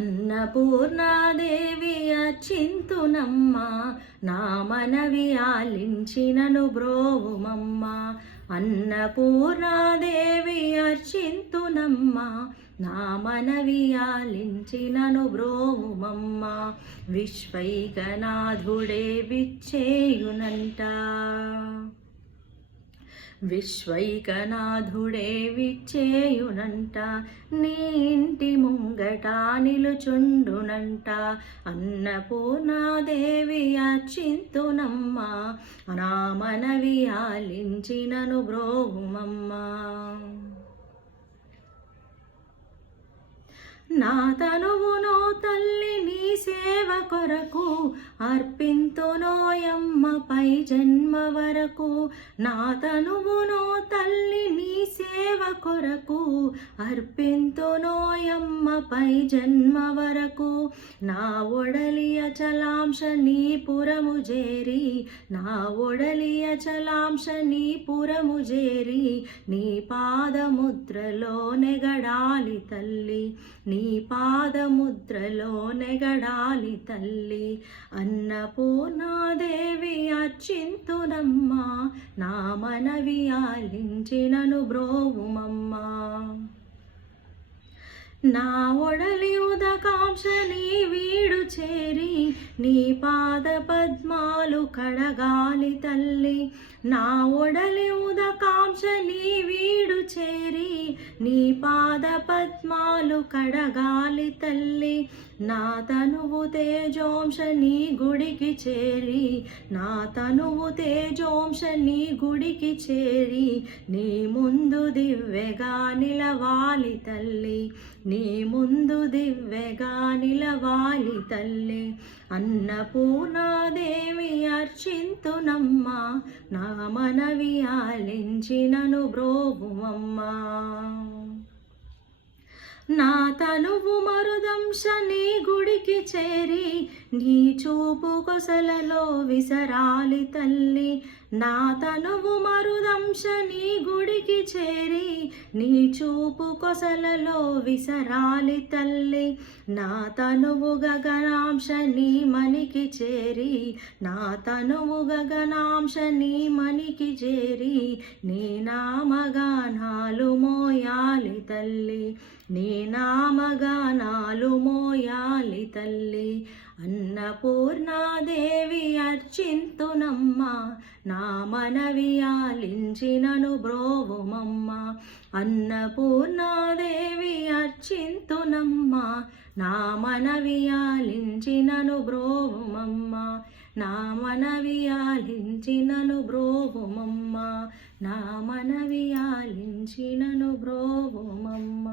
అన్నపూర్ణాదేవి అర్చింతునమ్మ, నా మనవి ఆలించినను బ్రోవుమమ్మ. అన్నపూర్ణాదేవి అర్చింతునమ్మ, నా మనవి ఆలించినను బ్రోవుమమ్మ. విశ్వైకనాథుడే విచ్చేయునంట, విశ్వైకనాథుడే విచ్చేయునంట, నీ ఇంటి ముంగట నిలుచుండునంట. అన్నపూర్ణాదేవి అర్చింతునమ్మ, నా మనవి ఆలించినను బ్రోవుమమ్మ. నా తనువునో తల్లి నీ సేవ కొరకు, అర్పింతునోయమ్మ పై జన్మ వరకు. నా తనువునో తల్లి నీ సేవ కొరకు, అర్పింతునోయమ్మ పై జన్మ వరకు. నా ఒడలియ చలాంశ నీ పురము చేరి, నా ఒడలియ చలాంశ నీ పురము చేరి, నీ పాదముద్రలో నెగడాలి తల్లి, నీ పాదముద్రలో నెగడాలి తల్లి. అన్నపూర్ణాదేవి అర్చింతునమ్మ, నా మనవి ఆలించినను బ్రోవుమమ్మ. నా ఒడలి ఉదకాంక్ష నీ వీడు చేరి, నీ పాద పద్మాలు కడగాలి తల్లి. నా ఒడలి ఉదకాంక్ష నీ వీడు చేరి, నీ పాద పద్మాలు కడగాలి తల్లి. నా తనువు తేజోంశ నీ గుడికి చేరి, నా తనువు తేజోంశ నీ గుడికి చేరి, నీ ముందు దివ్వెగా నిలవాలి తల్లి, నీ ముందు దివ్వెగా నిలవాలి తల్లి. అన్నపూర్ణాదేవి అర్చింతునమ్మ, నా మనవి ఆలించినను బ్రోవుమమ్మ. నా తనువు మరుదంశ నీ గుడికి చేరి, నీ చూపు కొసలలో విసరాలి తల్లి. నా తనువు మరుదంశ నీ గుడికి చేరి, నీ చూపు కొసలలో విసరాలి తల్లి. నా తనువు గగనాంశ నీ మనికి చేరి, నా తనువు గగనాంశ నీ మనికి చేరి, నీ నామగానాలు మోయాలి తల్లి, నీ నామగానాలు మోయాలి తల్లి. అన్నపూర్ణాదేవి అర్చింతునమ్మ, నా మనవి ఆలించినను బ్రోవుమమ్మ. అన్నపూర్ణాదేవి అర్చింతునమ్మ, నా మనవి ఆలించినను బ్రోవుమమ్మ. నా మనవి ఆలించినను బ్రోవుమమ్మ, నా మనవి ఆలించినను బ్రోవుమమ్మ.